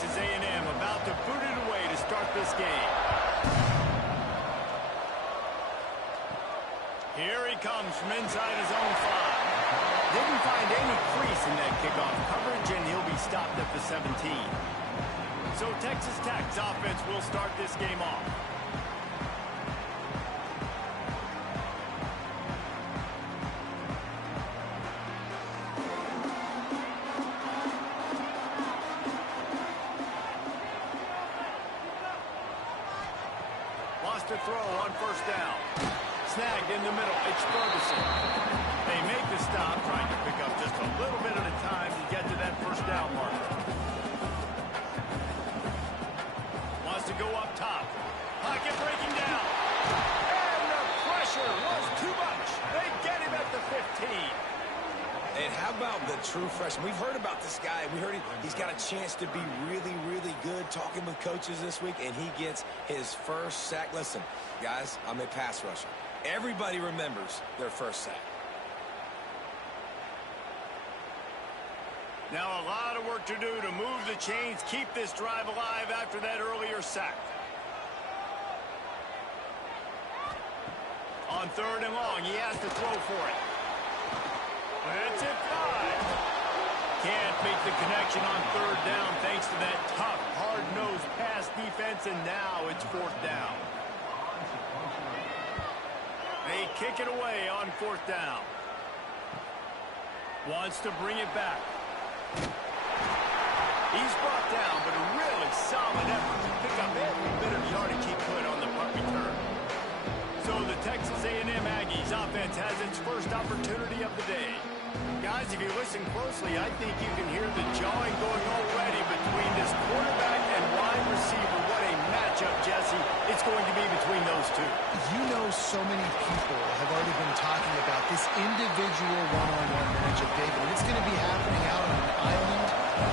Texas A&M about to boot it away to start this game. Here he comes from inside his own 5. Didn't find any crease in that kickoff coverage, and he'll be stopped at the 17. So Texas Tech's offense will start this game off. Wants to throw on first down. Snagged in the middle. It's Ferguson. They make the stop, trying to pick up just a little bit at a time to get to that first down marker. Wants to go up top. Pocket breaking down. And the pressure was too much. They get him at the 15. And how about the true freshman? We've heard about this guy. We heard he's got a chance to be really, really good. Talking with coaches this week, and he gets his first sack. Listen, guys, I'm a pass rusher. Everybody remembers their first sack. Now a lot of work to do to move the chains, keep this drive alive after that earlier sack. On 3rd and long, he has to throw for it. That's it, 5. Can't make the connection on 3rd down thanks to that tough, hard-nosed pass defense, and now it's 4th down. They kick it away on 4th down. Wants to bring it back. He's brought down, but a really solid effort to pick up every bit of yardage he could on the punt return. So the Texas A&M Aggies offense has its first opportunity of the day. Guys, if you listen closely, I think you can hear the jawing going already between this quarterback and wide receiver. What a matchup, Jesse, it's going to be between those two. You know, so many people have already been talking about this individual one-on-one matchup, David, and it's going to be happening out on an island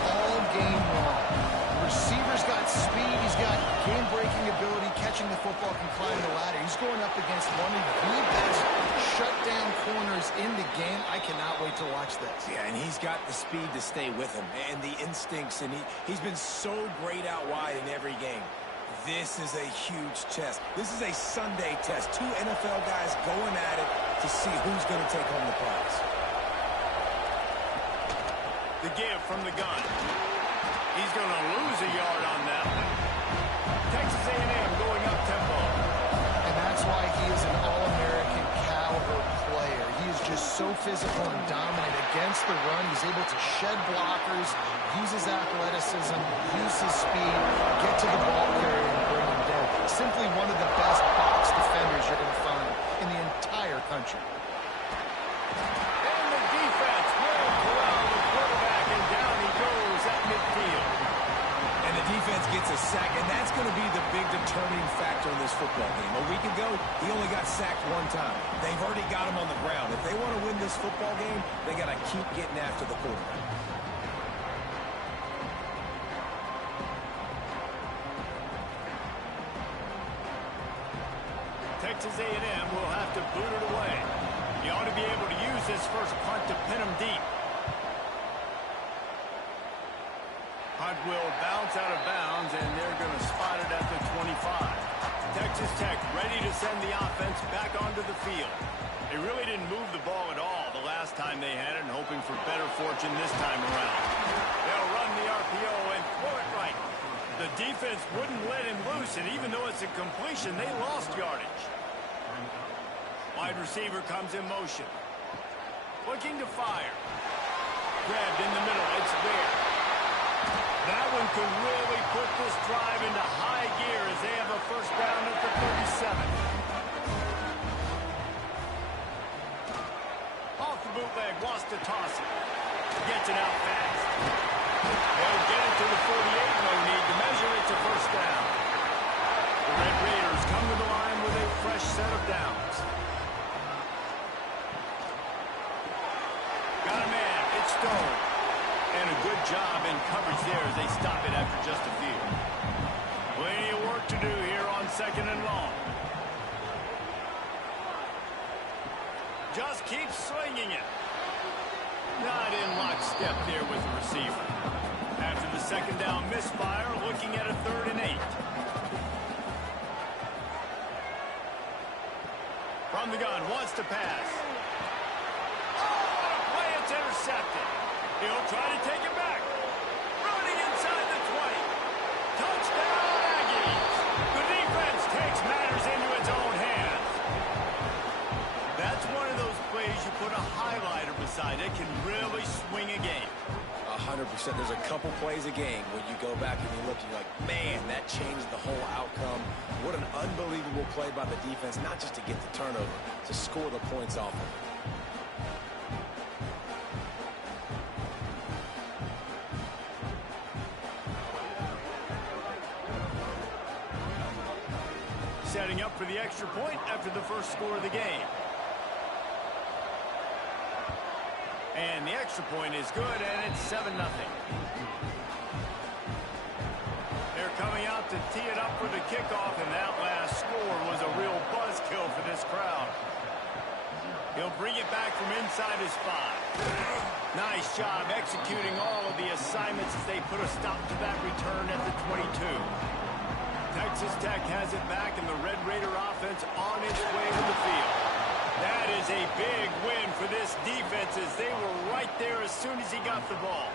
all game long. The receiver's got speed, he's got game-breaking ability, catching the football, can climb the ladder. He's going up against one of the best shutdown corners in the game. I cannot wait to watch this. Yeah, and he's got the speed to stay with him and the instincts, and he's been so great out wide in every game. This is a huge test. This is a Sunday test. 2 NFL guys going at it to see who's going to take home the prize. The give from the gun. He's going to lose a yard on that one. Texas A&M going up tempo. And that's why he is an All-American caliber player. He is just so physical and dominant against the run. He's able to shed blockers, use his athleticism, use his speed, get to the ball carrier and bring him down. Simply one of the best box defenders you're going to find in the entire country. And the defense will corral the quarterback, and down he goes at midfield. And the defense gets a sack, and that's going to be the big determining factor in this football game. A week ago, he only got sacked 1 time. They've already got him on the ground. If they want to win this football game, they got to keep getting after the quarterback. Texas A&M will have to boot it away. He ought to be able to use this first punt to pin him deep. Punt will bounce out of bounds, and they're going to spot it at the 25. Texas Tech ready to send the offense back onto the field. They really didn't move the ball at all the last time they had it, and hoping for better fortune this time around. They'll run the RPO and throw it right. The defense wouldn't let him loose, and even though it's a completion, they lost yardage. Wide receiver comes in motion. Looking to fire. Grabbed in the middle. It's there. That one could really put this drive into high gear as they have a first down at the 37. Off the bootleg, wants to toss it. Gets it out fast. They'll get it to the 48. No need to measure. It's a first down. The Red Raiders come to the line with a fresh set of downs. Got a man. It's Stone. And a good job in coverage there as they stop it after just a few. Plenty of work to do here on 2nd and long. Just keep slinging it. Not in lockstep. step there with the receiver. After the second down misfire, looking at a 3rd and 8. From the gun, wants to pass. Oh, play, it's intercepted. He'll try to take it back. Running inside the 20. Touchdown, Aggies. The defense takes matters into its own hands. That's one of those plays you put a highlighter beside it, can really swing a game. 100%. There's a couple plays a game when you go back and you look, you're like, man, that changed the whole outcome. What an unbelievable play by the defense, not just to get the turnover, to score the points off of it. Setting up for the extra point after the first score of the game. And the extra point is good, and it's 7-0. They're coming out to tee it up for the kickoff, and that last score was a real buzzkill for this crowd. He'll bring it back from inside his 5. Nice job executing all of the assignments as they put a stop to that return at the 22. Texas Tech has it back, and the Red Raider offense on its way to the field. That is a big win for this defense as they were right there as soon as he got the ball.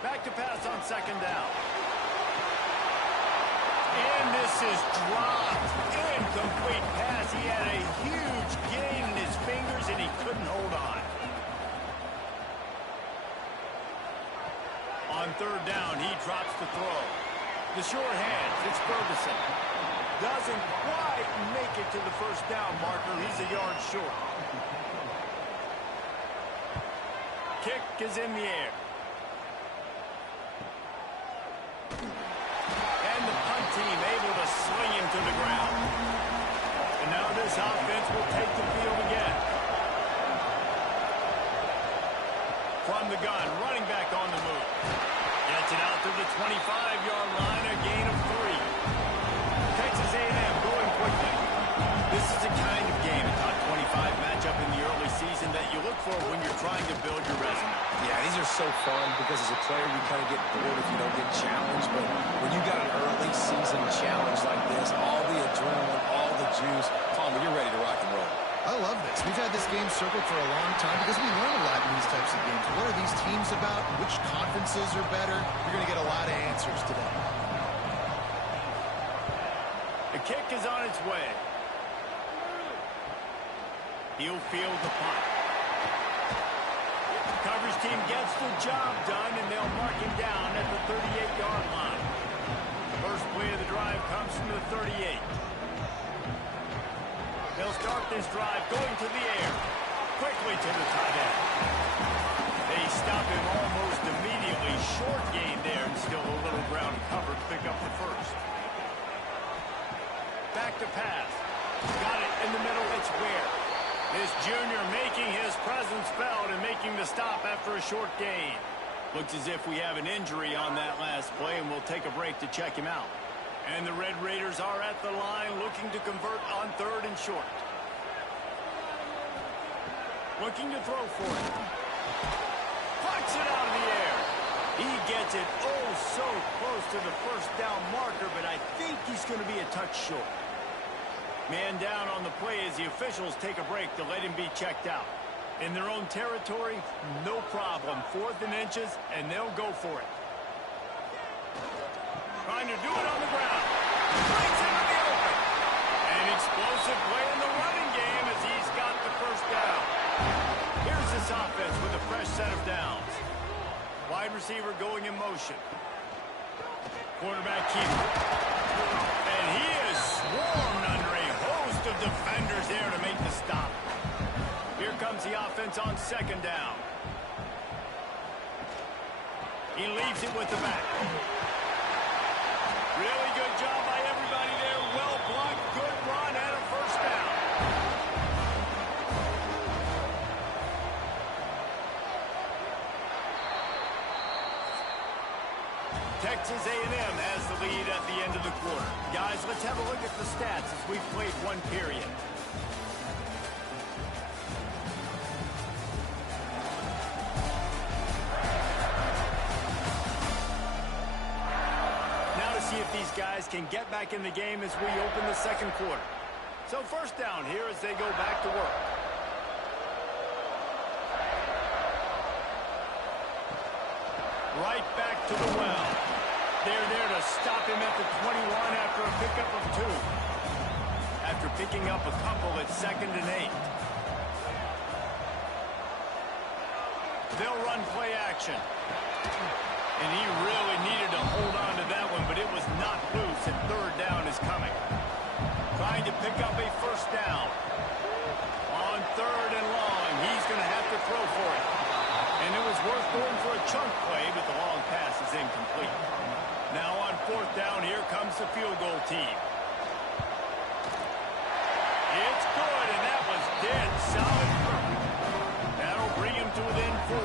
Back to pass on second down. And this is dropped. Incomplete pass. He had a huge gain in his fingers and he couldn't hold on. On third down, he drops the throw. The short hands, it's Ferguson. Doesn't quite make it to the first down marker. He's a yard short. Kick is in the air. And the punt team able to sling him to the ground. And now this offense will take the field again. From the gun, running back on the move. Gets it out to the 25-yard line, a gain of 3. Texas A&M going quickly. This is the kind of game, a top 25 matchup in the early season that you look for when you're trying to build your resume. Yeah, these are so fun because as a player you kind of get bored if you don't get challenged. But when you got an early season challenge like this, all the adrenaline, all the juice, Palmer, you're ready to rock and roll. I love this. We've had this game circled for a long time because we learn a lot in these types of games. What are these teams about? Which conferences are better? You're going to get a lot of answers today. The kick is on its way. He'll field the punt. The coverage team gets the job done, and they'll mark him down at the 38-yard line. First play of the drive comes from the 38. They'll start this drive going to the air. Quickly to the tight end. They stop him almost immediately. Short gain there, and still a little ground cover to pick up the first. Back to pass. Got it in the middle. It's Ware. This junior making his presence felt and making the stop after a short gain. Looks as if we have an injury on that last play, and we'll take a break to check him out. And the Red Raiders are at the line looking to convert on third and short. Looking to throw for it. Pucks it out of the air. He gets it oh so close to the first down marker, but I think he's going to be a touch short. Man down on the play as the officials take a break to let him be checked out. In their own territory, no problem. 4th and inches, and they'll go for it. Trying to do it on the ground. Breaks into the open. An explosive play in the running game as he's got the first down. Here's this offense with a fresh set of downs. Wide receiver going in motion. Quarterback keeper. And he is swarmed under a host of defenders there to make the stop. Here comes the offense on second down. He leaves it with the back. Really good job by everybody there. Well blocked, good run, and a first down. Texas A&M has the lead at the end of the quarter. Guys, let's have a look at the stats as we've played one period. these guys can get back in the game as we open the second quarter. So first down here as they go back to work. Right back to the well. They're there to stop him at the 21 after a pickup of 2. After picking up a couple at 2nd and 8. They'll run play action. And he really needed to hold on to that one, but it was not loose, and 3rd down is coming. Trying to pick up a first down. On 3rd and long, he's going to have to throw for it. And it was worth going for a chunk play, but the long pass is incomplete. Now on 4th down, here comes the field goal team. It's good, and that was dead solid. That'll bring him to within 4.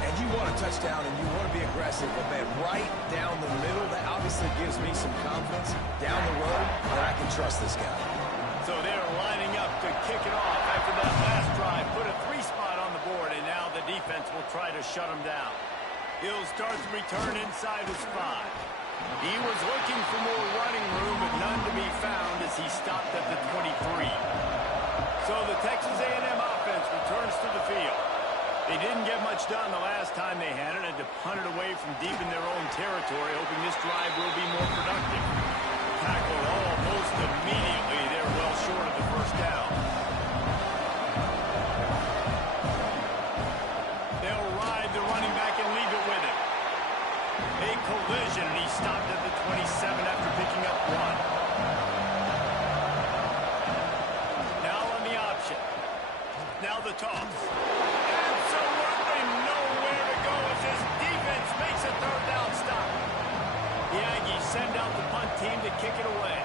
And you want a touchdown, and you want to be aggressive, but, man, right down the middle, that obviously gives me some confidence down the road that I can trust this guy. So they're lining up to kick it off after that last drive. Put a 3 spot on the board, and now the defense will try to shut him down. He'll start to return inside his 5. He was looking for more running room, but none to be found as he stopped at the 23. So the Texas A&M offense returns to the field. They didn't get much done the last time they had it, and to punt it away from deep in their own territory, hoping this drive will be more productive. Tackled almost immediately. They're well short of the first down. They'll ride the running back and leave it with him. A collision, and he stopped at the 27 after picking up 1. Now on the option. Now the toss. Absolutely nowhere to go as his defense makes a 3rd down stop. The Aggies send out the punt team to kick it away.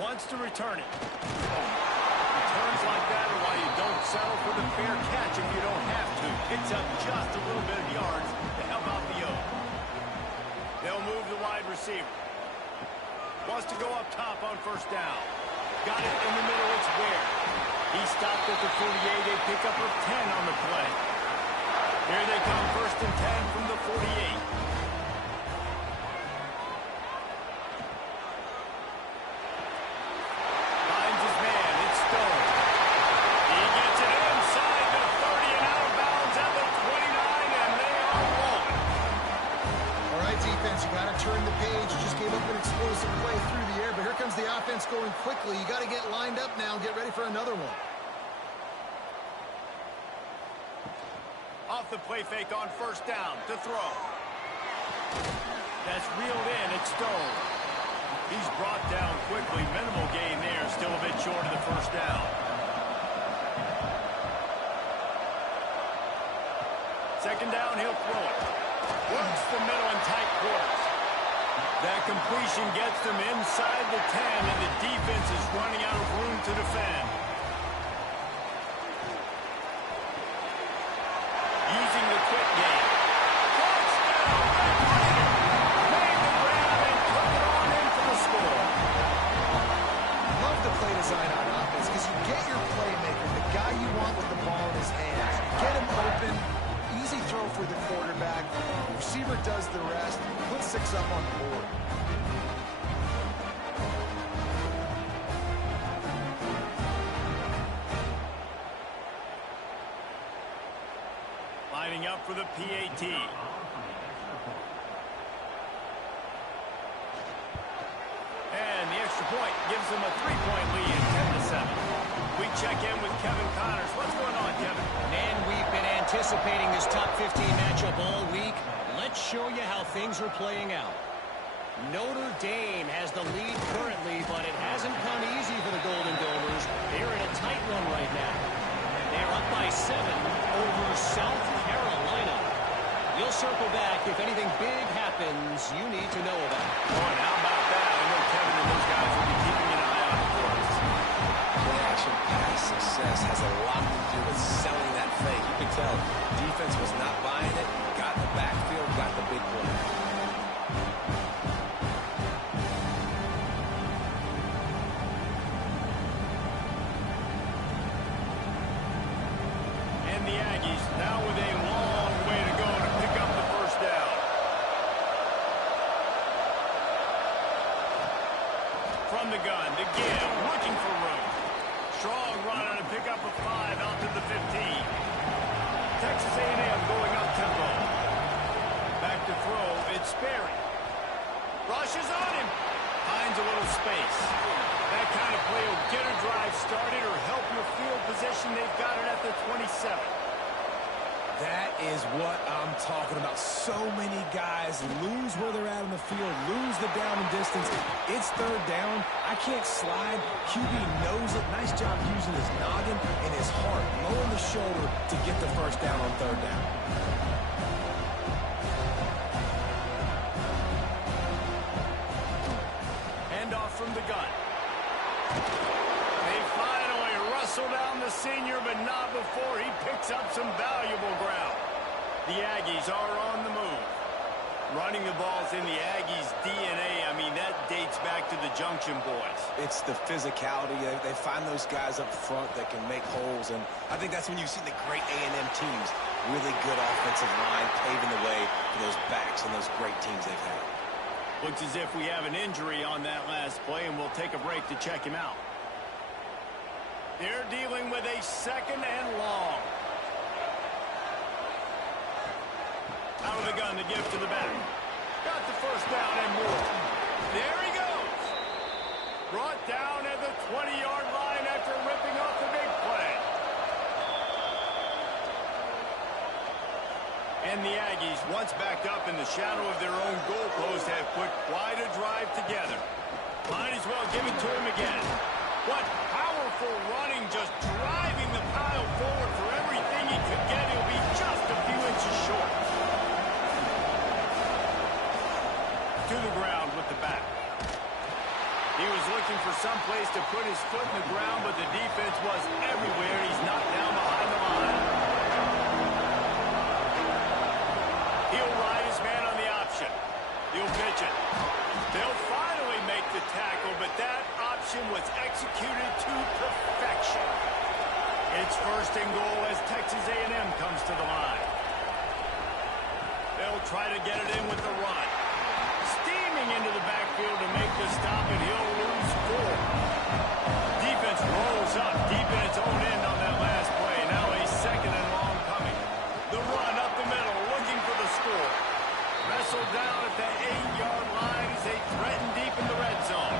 Wants to return it. Returns like that are why you don't settle for the fair catch if you don't have to. Picks up just a little bit of yards to help out the O. They'll move the wide receiver. Wants to go up top on first down. Got it in the middle, it's Ware. He stopped at the 48, a pickup of 10 on the play. Here they come, 1st and 10 from the 48. Finds his man, it's Stone. He gets it inside the 30 and out of bounds at the 29, and they are rolling. All right, defense, you got to turn the page. You just gave up an explosive play through the air, but here comes the offense going quickly. You got to get lined up now and get ready for another one. Off the play fake on first down to throw. That's reeled in. It's Stone. He's brought down quickly. Minimal gain there. Still a bit short of the first down. Second down, he'll throw it. Works the middle in tight quarters. That completion gets them inside the 10, and the defense is running out of room to defend. Using the quick game. Touchdown, Red Raider! Made the grab and took it on in for the score. Love the play design on offense because you get your playmaker, the guy you want with the ball in his hands. Get him open, easy throw for the quarterback. The receiver does the rest. Put 6 up on the board. Lining up for the PAT. And the extra point gives them a 3-point lead at 10-7. We check in with Kevin Connors. What's going on, Kevin? And we've been anticipating this top 15 matchup all week. Let's show you how things are playing out. Notre Dame has the lead currently, but it hasn't come easy for the Golden Domers. They're in a tight one right now. They're up by 7 over South Carolina. We'll circle back if anything big happens you need to know about. Oh, and how about that? I know Kevin and those guys will be keeping an eye on it for us. Play-action pass success has a lot to do with selling that fake. You can tell defense was not buying it, got in the backfield, got the big play. And the Aggies now with a long way to go from the gun to give, looking for room. Strong run on a pick up of 5 out to the 15. Texas A&M going up tempo. Back to throw, it's Sperry. Rushes on him. Finds a little space. That kind of play will get a drive started or help your field position. They've got it at the 27. That is what I'm talking about. So many guys lose where they're at on the field, lose the down and distance. It's third down. I can't slide. QB knows it. Nice job using his noggin and his heart, lowering the shoulder to get the first down on third down. Handoff from the gun. They finally wrestle down the senior, but not before he picks up some valuable ground. The Aggies are on the move. Running the ball's in the Aggies' DNA. I mean, that dates back to the Junction Boys. It's the physicality. They find those guys up front that can make holes, and I think that's when you see the great A&M teams. Really good offensive line paving the way for those backs and those great teams they've had. Looks as if we have an injury on that last play, and we'll take a break to check him out. They're dealing with a second and long. Out of the gun to give to the back. Got the first down and more. There he goes. Brought down at the 20-yard line after ripping off the big play. And the Aggies, once backed up in the shadow of their own goalpost, have put quite a drive together. Might as well give it to him again. What powerful running, just driving the pile forward for everything he could get. He'll be just a few inches short. To the ground with the back. He was looking for some place to put his foot in the ground, but the defense was everywhere. He's knocked down behind the line. He'll ride his man on the option. He'll pitch it. They'll finally make the tackle, but that option was executed to perfection. It's first and goal as Texas A&M comes to the line. They'll try to get it in with the run. Steaming into the backfield to make the stop, and he'll lose 4. Defense rolls up deep in its own end on that last play. Now a second and long coming. The run up the middle, looking for the score. Wrestled down at the 8-yard line as they threaten deep in the red zone.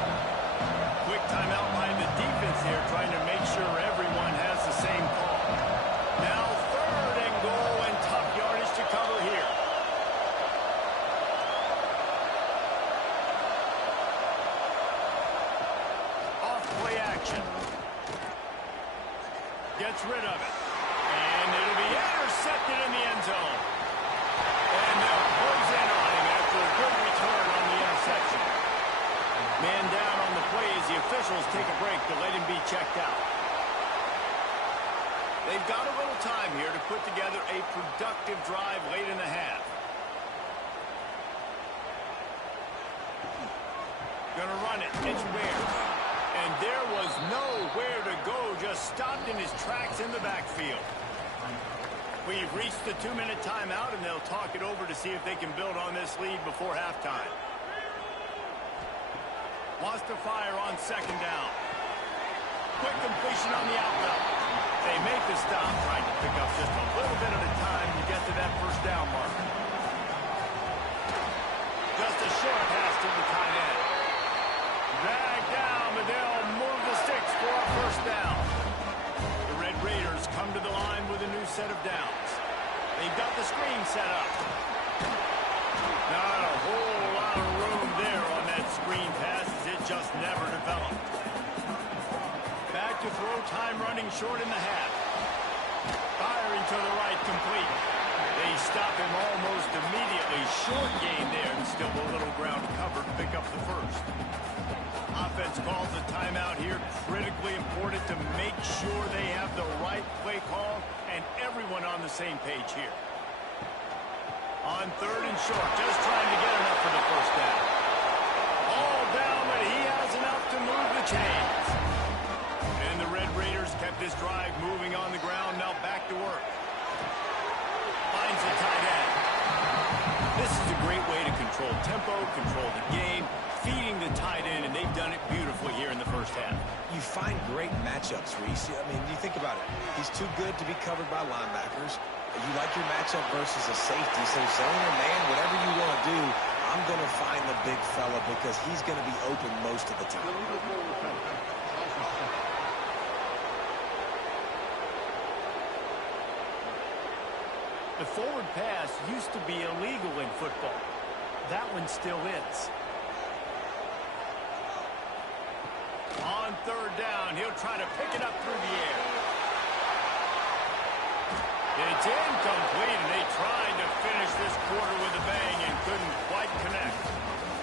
Quick timeout by the defense here, trying to make sure everyone has the same call. Now third and goal, and tough yardage to cover here. Off play action. Gets rid of it. And it'll be intercepted in the end zone. And they'll close in on him after a good return on the interception. Man down on the play as the officials take a break to let him be checked out. They've got a little time here to put together a productive drive late in the half. Gonna run it. It's Ware. And there was nowhere to go, just stopped in his tracks in the backfield. We've reached the 2-minute timeout, and they'll talk it over to see if they can build on this lead before halftime. Lost to fire on second down. Quick completion on the out route. They make the stop, trying to pick up just a little bit at a time to get to that first down mark. Just a short pass to the tight end. Drag down, but they'll move the sticks for a first down. The Red Raiders come to the line with a new set of downs. They've got the screen set up. Not a whole lot of room there on that screen pass as it just never developed. Back to throw, time running short in the half. Firing to the right, complete. They stop him almost immediately. Short gain there, and still a little ground cover to pick up the first. Offense calls a timeout here. Critically important to make sure they have the right play call and everyone on the same page here. On third and short, just trying to get enough for the first down. All down, but he has enough to move the chains. And the Red Raiders kept this drive moving on the ground. Now back to work. Finds the tight end. This is a great way to control tempo, control the game, feeding the tight end, and they've done it beautifully find great matchups, Reese. I mean, you think about it. He's too good to be covered by linebackers. You like your matchup versus a safety. So zone or man, whatever you want to do, I'm going to find the big fella because he's going to be open most of the time. The forward pass used to be illegal in football. That one still is. On third down, he'll try to pick it up through the air. It's incomplete, and they tried to finish this quarter with a bang and couldn't quite connect.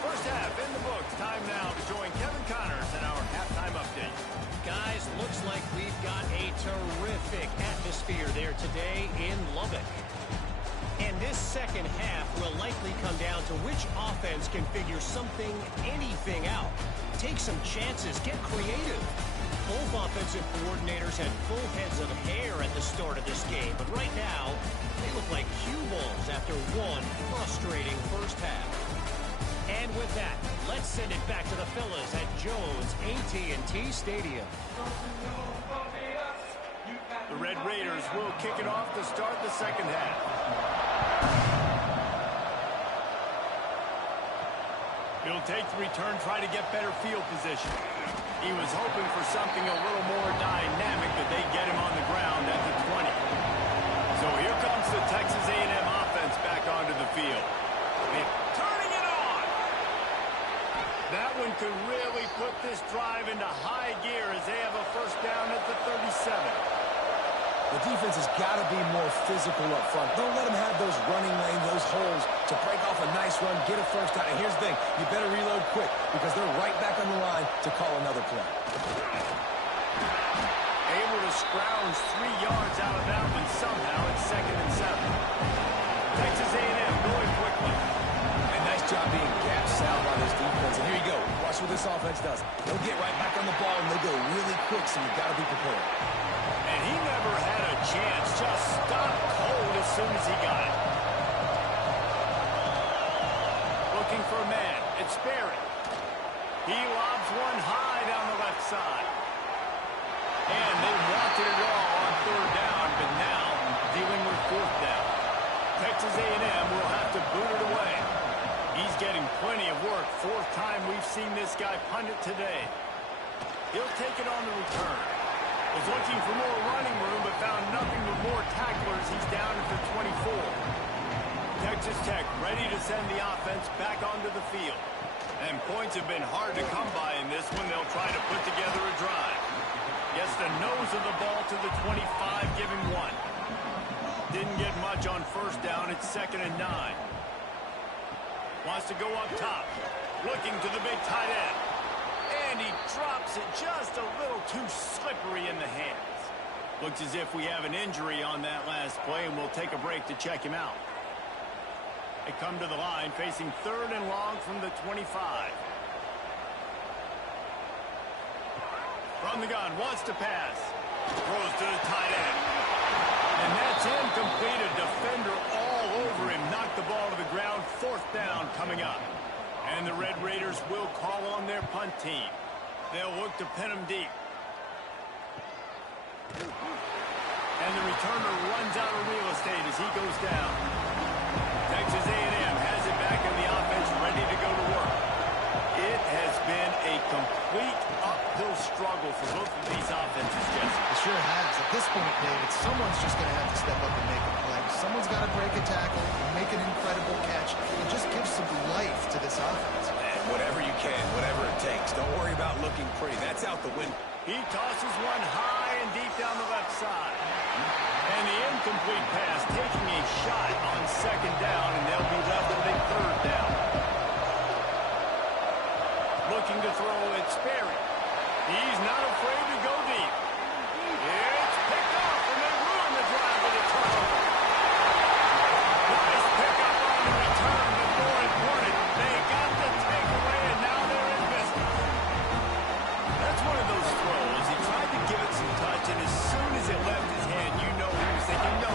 First half in the books. Time now to join Kevin Connors in our halftime update. Guys, looks like we've got a terrific atmosphere there today in Lubbock. And this second half will likely come down to which offense can figure something, anything out. Take some chances, get creative. Both offensive coordinators had full heads of hair at the start of this game, but right now, they look like cue balls after one frustrating first half. And with that, let's send it back to the fellas at Jones AT&T Stadium. The Red Raiders will kick it off to start the second half. He'll take the return, try to get better field position. He was hoping for something a little more dynamic, but they get him on the ground at the 20. So here comes the Texas A&M offense back onto the field. Turning it on! That one could really put this drive into high gear as they have a first down at the 37. The defense has got to be more physical up front. Don't let them have those running lanes, those holes to break off a nice run, get a first down. And here's the thing, you better reload quick because they're right back on the line to call another play. Able to scrounge 3 yards out of that one somehow. It's 2nd and 7. Texas A&M going quickly. And nice job being gap sound by this defense. And here you go. Watch what this offense does. They'll get right back on the ball, and they'll go really quick, so you've got to be prepared. And he never had a chance. Just stopped cold as soon as he got it. Looking for a man. It's Sperry. He lobs one high down the left side. And they wanted it all on third down, but now dealing with fourth down. Texas A&M will have to boot it away. He's getting plenty of work. Fourth time we've seen this guy punt it today. He'll take it on the return. Was looking for more running room, but found nothing but more tacklers. He's down at the 24. Texas Tech ready to send the offense back onto the field. And points have been hard to come by in this one. They'll try to put together a drive. Gets the nose of the ball to the 25, giving 1. Didn't get much on first down. It's 2nd and 9. Wants to go up top. Looking to the big tight end. And he drops it just a little too slippery in the hands. Looks as if we have an injury on that last play, and we'll take a break to check him out. They come to the line, facing 3rd and long from the 25. From the gun, wants to pass. Throws to the tight end. And that's incomplete. A defender all over him. Knocked the ball to the ground. 4th down coming up. And the Red Raiders will call on their punt team. They'll look to pin him deep. And the returner runs out of real estate as he goes down. Texas A&M has it back in the offense, ready to go to work. It has been a complete uphill struggle for both of these offenses, Jesse. It sure has. At this point, David, someone's just going to have to step up and make a play. Someone's got to break a tackle, make an incredible catch, and just give some life to this offense. And whatever you can, whatever it takes. Don't worry about looking pretty. That's out the window. He tosses one high and deep down the left side. And the incomplete pass taking a shot on 2nd down, and they'll be left with a 3rd down. Looking to throw at Sperry. He's not afraid to go deep. It's picked off, and they ruin the drive with a turnover. Nice pickup on the return, but more important, they got the takeaway, and now they're in business. That's one of those throws. He tried to give it some touch, and as soon as it left his hand, you know he was thinking, no,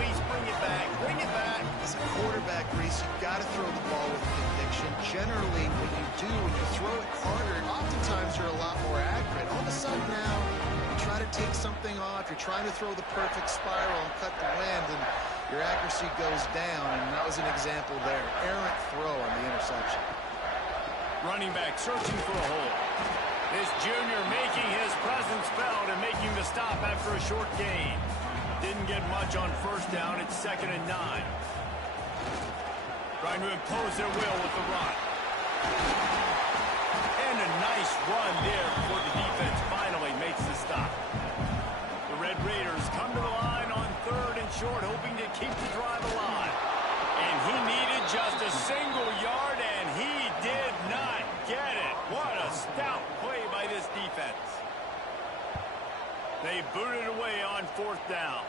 please bring it back, bring it back. As a quarterback, Reese, you've got to throw the ball with conviction. Generally, when you do, when you throw it harder, oftentimes you're a lot more accurate. All of a sudden, take something off, you're trying to throw the perfect spiral and cut the wind, and your accuracy goes down, and that was an example there. Errant throw on the interception. Running back searching for a hole. This junior making his presence felt and making the stop after a short gain. Didn't get much on first down. It's 2nd and 9. Trying to impose their will with the run. And a nice run there before the defense finally makes the stop. The Red Raiders come to the line on 3rd and short, hoping to keep the drive alive. And he needed just a single yard, and he did not get it. What a stout play by this defense. They booted away on 4th down.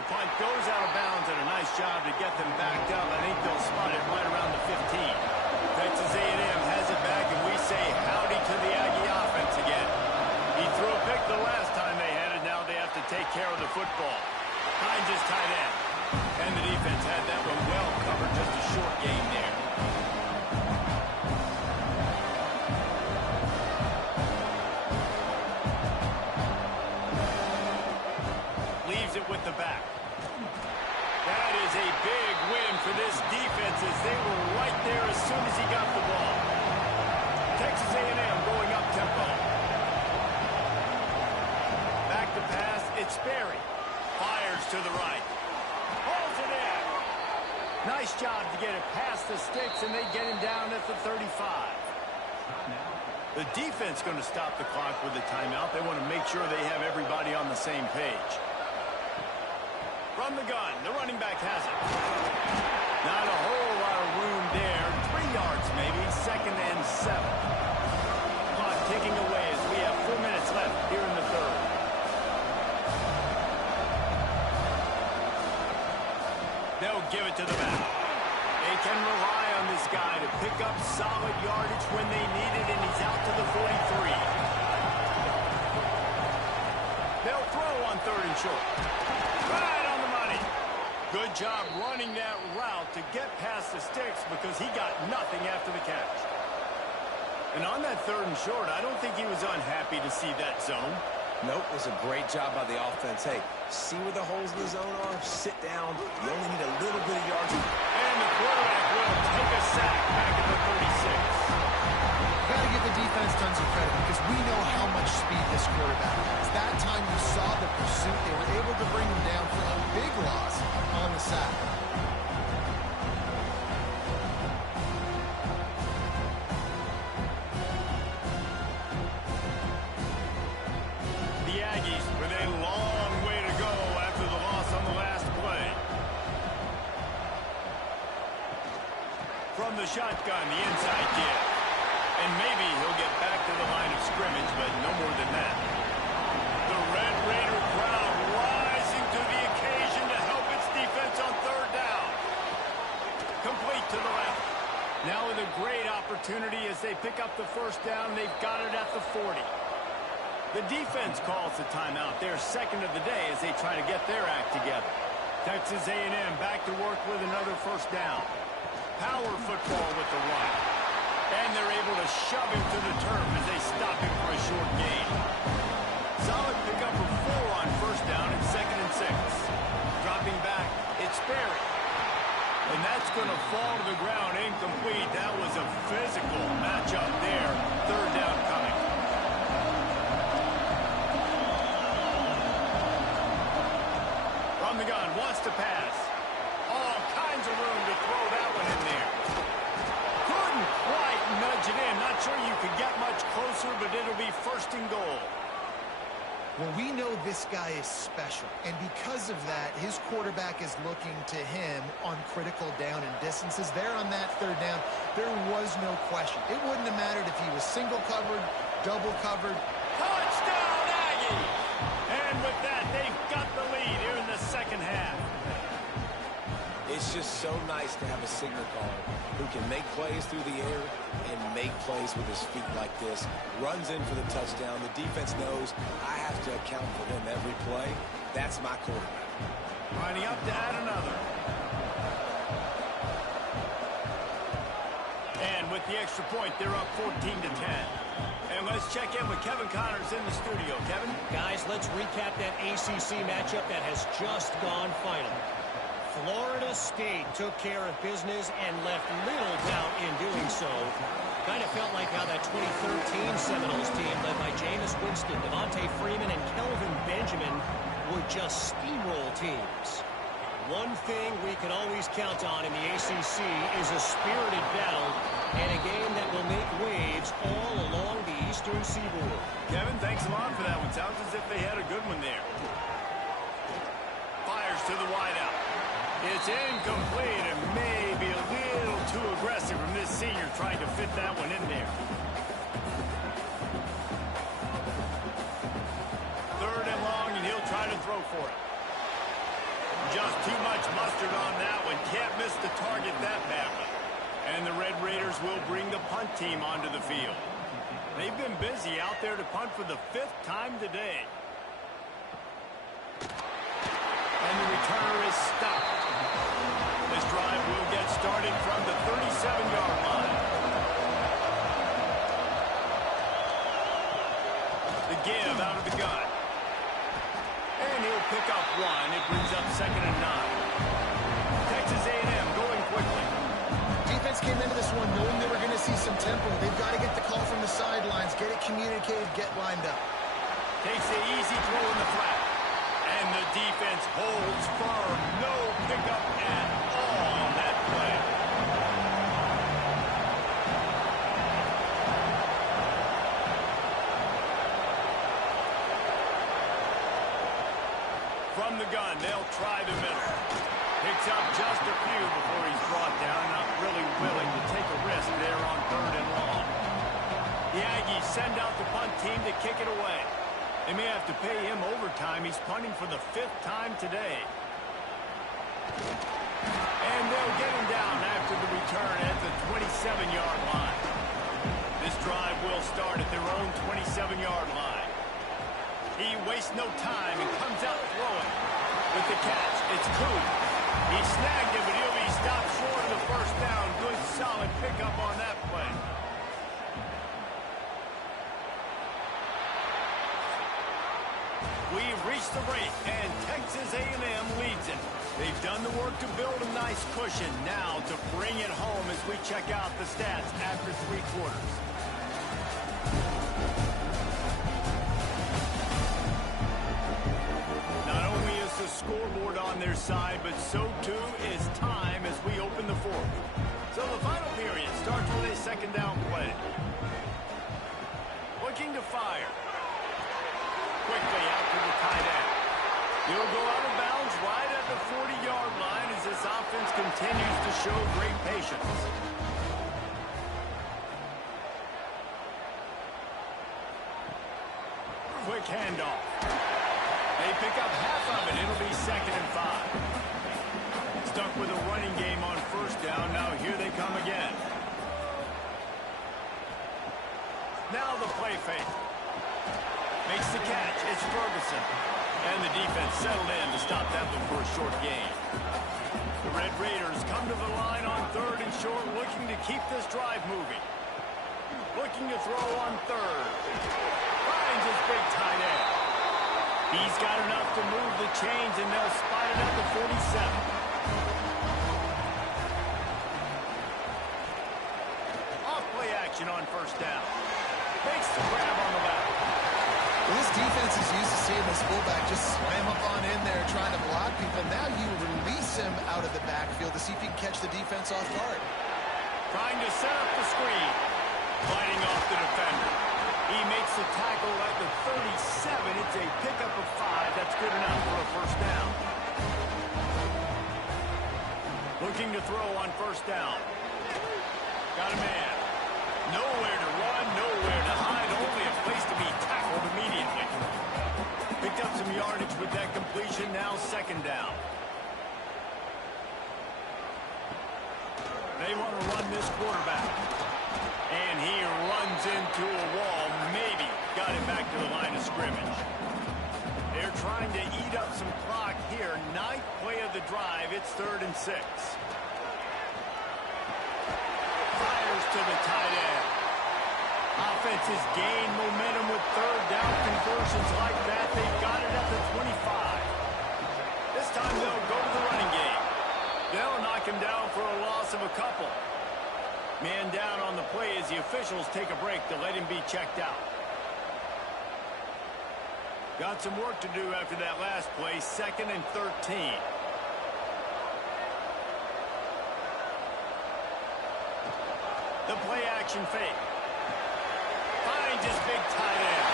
The punt goes out of bounds, and a nice job to get them backed up. I think they'll spot it right around the 15. Texas A&M has it back, and we say howdy to the Aggie offense again. He threw a pick the last time they had it. Now they have to take care of the football. Hines is tight end. And the defense had that one well covered. Just a short gain there. Leaves it with the back. That is a big win for this defense as they were right there as soon as he got the ball. Texas A&M going up tempo. Back to pass. It's Sperry. Fires to the right. Pulls it in. Nice job to get it past the sticks, and they get him down at the 35. The defense going to stop the clock with a timeout. They want to make sure they have everybody on the same page. From the gun, the running back has it. Not a whole lot of room there. 3 yards maybe, 2nd and 7. Clock ticking away as we have 4 minutes left here in the 3rd. They'll give it to the back. They can rely on this guy to pick up solid yardage when they need it, and he's out to the 43. They'll throw on 3rd and short. Right on the money. Good job running that route to get past the sticks because he got nothing after the catch. And on that 3rd and short, I don't think he was unhappy to see that zone. Nope, it was a great job by the offense. Hey, see where the holes in the zone are? Sit down. You only need a little bit of yardage. And the quarterback will take a sack back at the 36. Got to give the defense tons of credit because we know how much speed this quarterback has. That time you saw the pursuit, they were able to bring him down for a big loss on the sack. The Aggies with a long way to go after the loss on the last play. From the shotgun, the inside give. And maybe he'll get back to the line of scrimmage, but no more than that. The Red Raider crowd rising to the occasion to help its defense on 3rd down. Complete to the left. Now with a great opportunity as they pick up the 1st down. They've got it at the 40. The defense calls the timeout. Their 2nd of the day as they try to get their act together. Texas A&M back to work with another 1st down. Power football with the run. And they're able to shove him to the turf as they stop him for a short gain. Solid pickup of 4 on 1st down and 2nd and 6. Dropping back, it's Sperry. And that's going to fall to the ground incomplete. That was a physical matchup there. 3rd down coming. From the gun, wants to pass. All kinds of room to throw that one in there. Couldn't quite nudge it in. Not sure you could get much closer, but it'll be 1st and goal. Well, we know this guy is special, and because of that, his quarterback is looking to him on critical down and distances. There on that 3rd down, there was no question. It wouldn't have mattered if he was single covered, double covered. Touchdown, Aggie! And with that, they've got the lead here in the 2nd half. It's just so nice to have a signal caller who can make plays through the air and make plays with his feet like this. Runs in for the touchdown. The defense knows I have to account for him every play. That's my quarterback. Lining up to add another. And with the extra point, they're up 14-10. And let's check in with Kevin Connors in the studio. Kevin? Guys, let's recap that ACC matchup that has just gone final. Florida State took care of business and left little doubt in doing so. Kind of felt like how that 2013 Seminoles team led by Jameis Winston, Devontae Freeman, and Kelvin Benjamin would just steamroll teams. One thing we can always count on in the ACC is a spirited battle and a game that will make waves all along the Eastern Seaboard. Kevin, thanks a lot for that one. Sounds as if they had a good one there. Fires to the wideout. It's incomplete and maybe a little too aggressive from this senior trying to fit that one in there. Third and long, and he'll try to throw for it. Just too much mustard on that one. Can't miss the target that badly. And the Red Raiders will bring the punt team onto the field. They've been busy out there to punt for the 5th time today. And the returner is stopped. This drive will get started from the 37-yard line. The give out of the gun. And he'll pick up one. It brings up 2nd and 9. Texas A&M going quickly. Defense came into this one knowing they were going to see some tempo. They've got to get the call from the sidelines, get it communicated, get lined up. Takes the easy throw in the flat. And the defense holds firm. No pickup at all on that play. From the gun, they'll try the middle. Picks up just a few before he's brought down. Not really willing to take a risk there on 3rd and long. The Aggies send out the punt team to kick it away. They may have to pay him overtime. He's punting for the 5th time today. And they'll get him down after the return at the 27-yard line. This drive will start at their own 27-yard line. He wastes no time and comes out throwing. With the catch, it's Coon. He snagged it, but he'll be stopped short of the 1st down. Good, solid pickup on that play. We've reached the break, and Texas A&M leads it. They've done the work to build a nice cushion. Now to bring it home as we check out the stats after 3 quarters. Not only is the scoreboard on their side, but so too is time as we open the 4th. So the final period starts with a 2nd down play. Looking to fire. Quickly out to the tight end. He'll go out of bounds right at the 40-yard line as this offense continues to show great patience. Quick handoff. They pick up half of it. It'll be 2nd and 5. Stuck with a running game on 1st down. Now here they come again. Now the play fake. Makes the catch. It's Ferguson. And the defense settled in to stop that one for a short gain. The Red Raiders come to the line on 3rd and short, looking to keep this drive moving. Looking to throw on 3rd. Finds his big tight end. He's got enough to move the chains, and they'll spot it at the 47. Off play action on 1st down. Makes the grab on the left. Well, this defense is used to seeing this fullback just slam up on in there trying to block people. Now you release him out of the backfield to see if you can catch the defense off guard. Trying to set up the screen. Fighting off the defender. He makes the tackle at the 37. It's a pickup of 5. That's good enough for a 1st down. Looking to throw on 1st down. Got a man. Nowhere to run, nowhere to hide. Only a place to be tackled immediately. Picked up some yardage with that completion. Now 2nd down. They want to run this quarterback. And he runs into a wall. Maybe got it back to the line of scrimmage. They're trying to eat up some clock here. 9th play of the drive. It's 3rd and 6. Fires to the tight end. Offense has gained momentum with third down conversions like that. They've got it at the 25. This time they'll go to the running game. They'll knock him down for a loss of a couple. Man down on the play as the officials take a break to let him be checked out. Got some work to do after that last play, 2nd and 13. The play action fake. Finds his big tight end.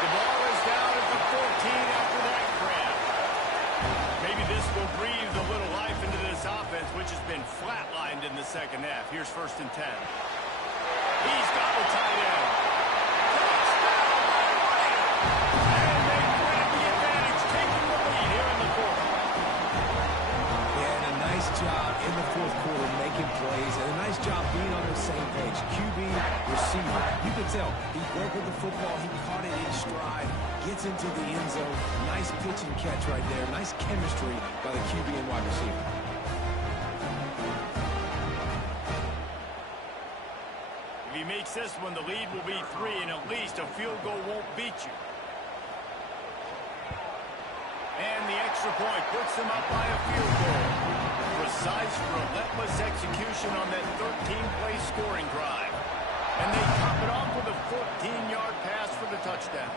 The ball is down at the 14 after that grab. Maybe this will breathe a little life into this offense, which has been flatlined in the second half. Here's 1st and 10. He's got the tight end. Touchdown by White. And they grab the advantage, taking the lead here in the 4th. Yeah, and a nice job in the 4th quarter making plays, and a nice job being on the same page. QB, receiver. You can tell he broke with the football. He caught it in stride, gets into the end zone. Nice pitch and catch right there. Nice chemistry by the QB and wide receiver. If he makes this one, the lead will be 3, and at least a field goal won't beat you. And the extra point puts them up by a field goal. Precise, relentless execution on that 13-play scoring drive. And they top it off with a 14-yard pass for the touchdown.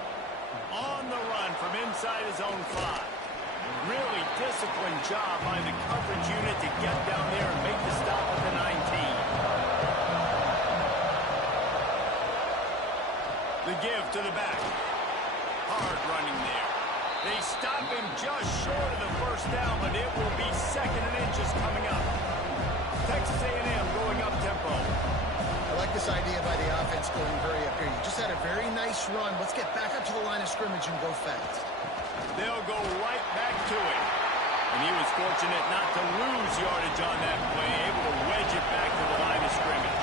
On the run from inside his own 5. Really disciplined job by the coverage unit to get down there and make the stop at the 19. The give to the back. Hard running there. They stop him just short of the 1st down, but it will be 2nd and inches coming up. Texas A&M going up tempo. I like this idea by the offense going hurry up here. You just had a very nice run. Let's get back up to the line of scrimmage and go fast. They'll go right back to it. And he was fortunate not to lose yardage on that play, able to wedge it back to the line of scrimmage.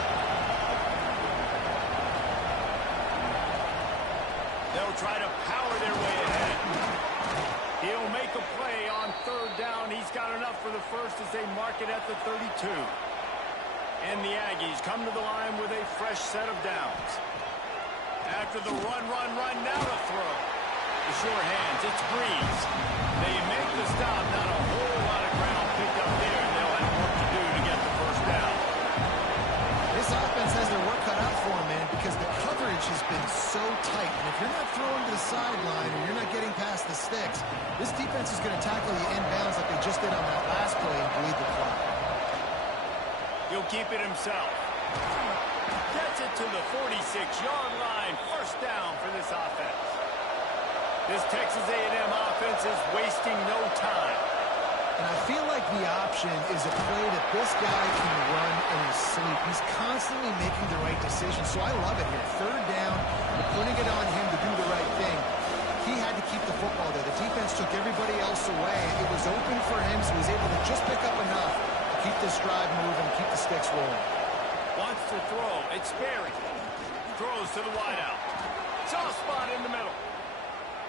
They'll try to power their way ahead. He'll make a play on 3rd down. He's got enough for the 1st as they mark it at the 32. And the Aggies come to the line with a fresh set of downs. After the run, now to throw. The sure hands, it's Breeze. They make the stop, not a whole lot of ground picked up there, and they'll have work to do to get the 1st down. This offense has their work cut out for them, man, because the coverage has been so tight. And if you're not throwing to the sideline or you're not getting past the sticks, this defense is going to tackle you inbounds like they just did on that last play and bleed the clock. He'll keep it himself. Gets it to the 46-yard line. 1st down for this offense. This Texas A&M offense is wasting no time. And I feel like the option is a play that this guy can run in his sleep. He's constantly making the right decision, so I love it here. 3rd down, we're putting it on him to do the right thing. He had to keep the football there. The defense took everybody else away. It was open for him, so he was able to just pick up enough to keep this drive moving, keep the sticks rolling. Wants to throw. It's Berry. Throws to the wideout. Soft spot in the middle.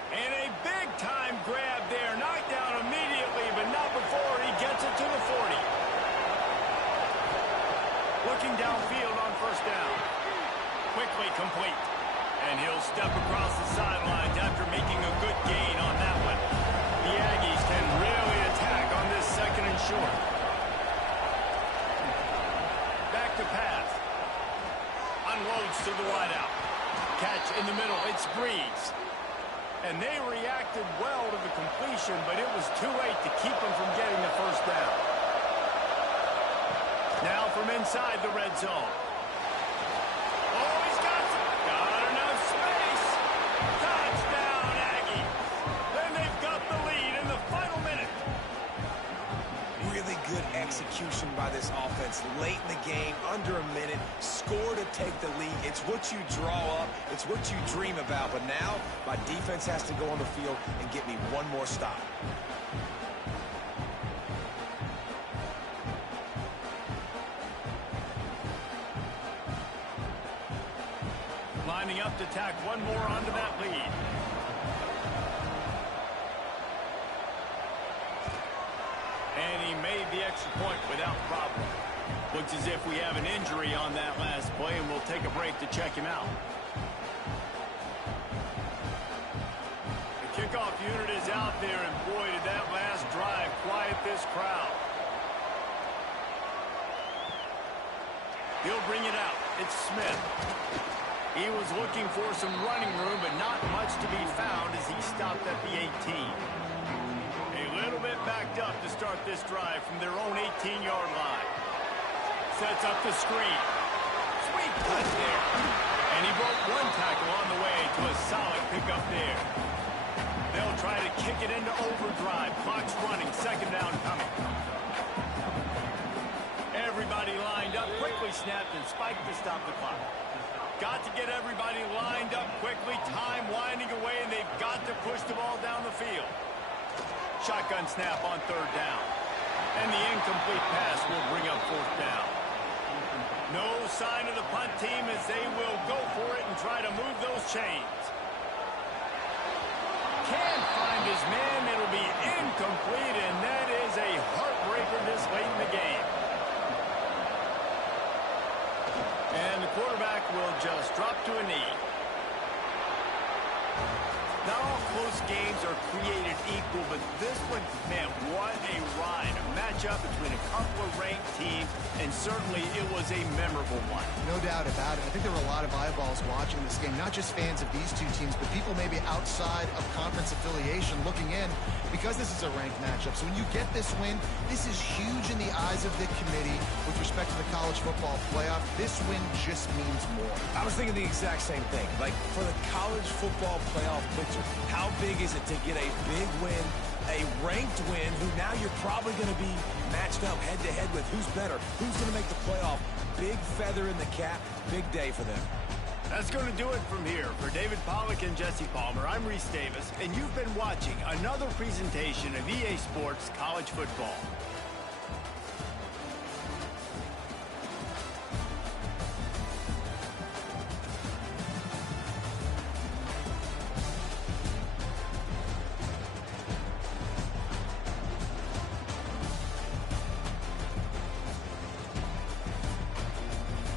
And a big-time grab there. Knocked down immediately, but not before he gets it to the 40. Looking downfield on 1st down. Quickly complete. And he'll step across the sidelines after making a good gain on that one. The Aggies can really attack on this 2nd and short. Back to pass. Unloads to the wideout. Catch in the middle. It's Breeze. And they reacted well to the completion, but it was too late to keep them from getting the 1st down. Now from inside the red zone. Oh, he's got enough space. Touchdown, Aggies. Then they've got the lead in the final minute. Really good execution by this offense late in the game, under a minute, score to take the lead. It's what you draw up, it's what you dream about, but now my defense has to go on the field and get me one more stop. Lining up to tack one more onto that lead. And he made the extra point without problem. Looks as if we have an injury on that last play, and we'll take a break to check him out. Kickoff unit is out there, and boy, did that last drive quiet this crowd. He'll bring it out. It's Smith. He was looking for some running room, but not much to be found as he stopped at the 18. A little bit backed up to start this drive from their own 18-yard line. Sets up the screen. Sweet cut there. And he broke one tackle on the way to a solid pickup there. They'll try to kick it into overdrive. Clock's running. Second down coming. Everybody lined up. Quickly snapped and spiked to stop the clock. Got to get everybody lined up quickly. Time winding away, and they've got to push the ball down the field. Shotgun snap on third down. And the incomplete pass will bring up fourth down. No sign of the punt team as they will go for it and try to move those chains. Can't find his man. It'll be incomplete, and that is a heartbreaker this late in the game. And the quarterback will just drop to a knee. Not all close games are created equal, but this one, man, what a ride. A matchup between a couple of ranked teams, and certainly it was a memorable one. No doubt about it. I think there were a lot of eyeballs watching this game, not just fans of these two teams, but people maybe outside of conference affiliation looking in, because this is a ranked matchup. So when you get this win, this is huge in the eyes of the committee with respect to the college football playoff. This win just means more. I was thinking the exact same thing. Like, for the college football playoff picture, how big is it to get a big win, a ranked win, who now you're probably going to be matched up head-to-head with who's better, who's going to make the playoff. Big feather in the cap, big day for them. That's going to do it from here. For David Pollack and Jesse Palmer, I'm Reese Davis, and you've been watching another presentation of EA Sports College Football.